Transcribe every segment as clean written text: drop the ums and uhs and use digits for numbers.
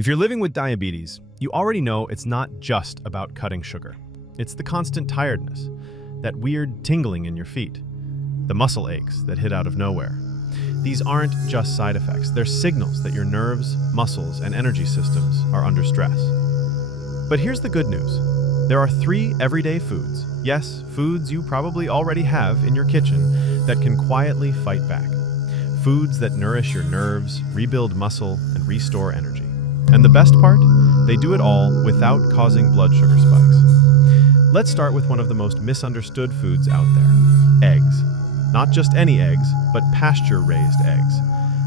If you're living with diabetes, you already know it's not just about cutting sugar. It's the constant tiredness, that weird tingling in your feet, the muscle aches that hit out of nowhere. These aren't just side effects, they're signals that your nerves, muscles, and energy systems are under stress. But here's the good news. There are 3 everyday foods, yes, foods you probably already have in your kitchen, that can quietly fight back. Foods that nourish your nerves, rebuild muscle, and restore energy. And the best part? They do it all without causing blood sugar spikes. Let's start with one of the most misunderstood foods out there, eggs. Not just any eggs, but pasture-raised eggs.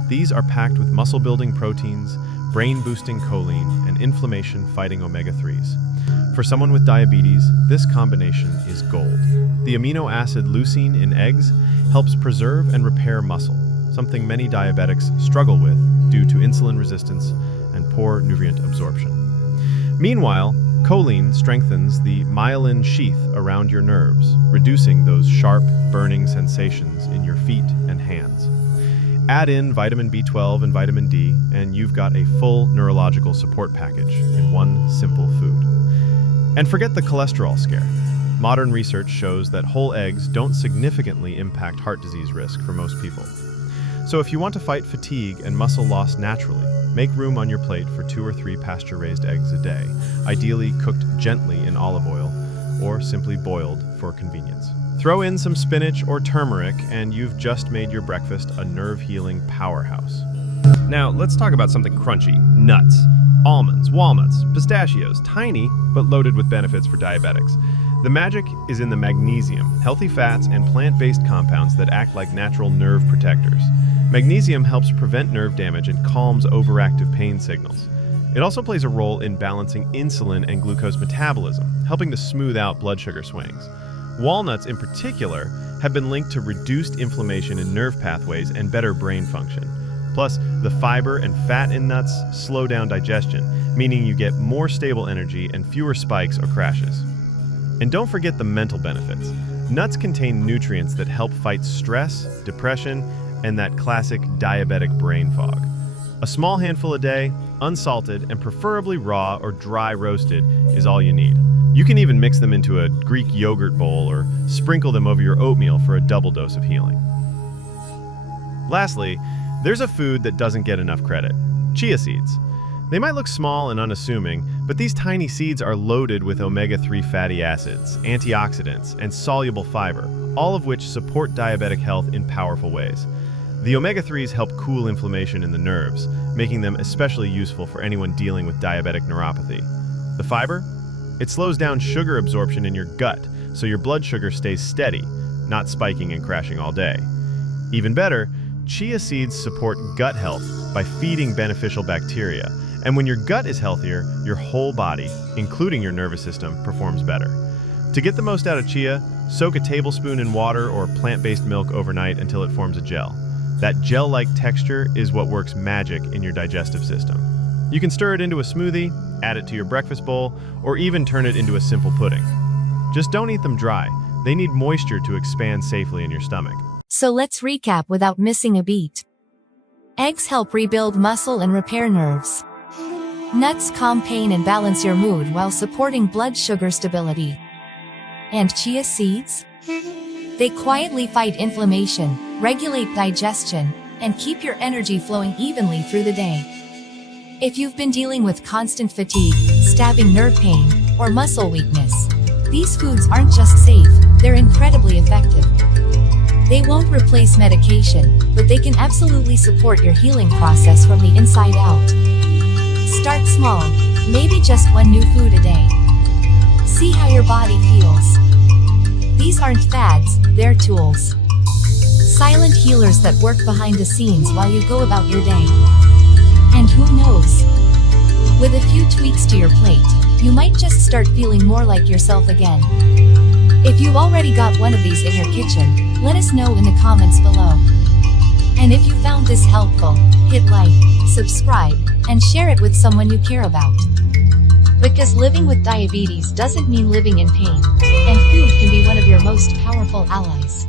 These are packed with muscle-building proteins, brain-boosting choline, and inflammation-fighting omega-3s. For someone with diabetes, this combination is gold. The amino acid leucine in eggs helps preserve and repair muscle, something many diabetics struggle with due to insulin resistance and poor nutrient absorption. Meanwhile, choline strengthens the myelin sheath around your nerves, reducing those sharp, burning sensations in your feet and hands. Add in vitamin B12 and vitamin D, and you've got a full neurological support package in one simple food. And forget the cholesterol scare. Modern research shows that whole eggs don't significantly impact heart disease risk for most people. So if you want to fight fatigue and muscle loss naturally, make room on your plate for 2 or 3 pasture-raised eggs a day, ideally cooked gently in olive oil or simply boiled for convenience. Throw in some spinach or turmeric and you've just made your breakfast a nerve-healing powerhouse. Now, let's talk about something crunchy. Nuts. Almonds, walnuts, pistachios, tiny but loaded with benefits for diabetics. The magic is in the magnesium, healthy fats, and plant-based compounds that act like natural nerve protectors. Magnesium helps prevent nerve damage and calms overactive pain signals. It also plays a role in balancing insulin and glucose metabolism, helping to smooth out blood sugar swings. Walnuts, in particular, have been linked to reduced inflammation in nerve pathways and better brain function. Plus, the fiber and fat in nuts slow down digestion, meaning you get more stable energy and fewer spikes or crashes. And don't forget the mental benefits. Nuts contain nutrients that help fight stress, depression, and that classic diabetic brain fog. A small handful a day, unsalted, and preferably raw or dry roasted is all you need. You can even mix them into a Greek yogurt bowl or sprinkle them over your oatmeal for a double dose of healing. Lastly, there's a food that doesn't get enough credit: chia seeds. They might look small and unassuming, but these tiny seeds are loaded with omega-3 fatty acids, antioxidants, and soluble fiber, all of which support diabetic health in powerful ways. The omega-3s help cool inflammation in the nerves, making them especially useful for anyone dealing with diabetic neuropathy. The fiber? It slows down sugar absorption in your gut, so your blood sugar stays steady, not spiking and crashing all day. Even better, chia seeds support gut health by feeding beneficial bacteria, and when your gut is healthier, your whole body, including your nervous system, performs better. To get the most out of chia, soak a tablespoon in water or plant-based milk overnight until it forms a gel. That gel-like texture is what works magic in your digestive system. You can stir it into a smoothie, add it to your breakfast bowl, or even turn it into a simple pudding. Just don't eat them dry. They need moisture to expand safely in your stomach. So let's recap without missing a beat. Eggs help rebuild muscle and repair nerves. Nuts calm pain and balance your mood while supporting blood sugar stability. And chia seeds? They quietly fight inflammation, regulate digestion, and keep your energy flowing evenly through the day. If you've been dealing with constant fatigue, stabbing nerve pain, or muscle weakness, these foods aren't just safe, they're incredibly effective. They won't replace medication, but they can absolutely support your healing process from the inside out. Start small, maybe just 1 new food a day. See how your body feels. These aren't fads, they're tools. Silent healers that work behind the scenes while you go about your day. And who knows? With a few tweaks to your plate, you might just start feeling more like yourself again. If you've already got one of these in your kitchen, let us know in the comments below. And if you found this helpful, hit like, subscribe, and share it with someone you care about. Because living with diabetes doesn't mean living in pain, and food can be one of your most powerful allies.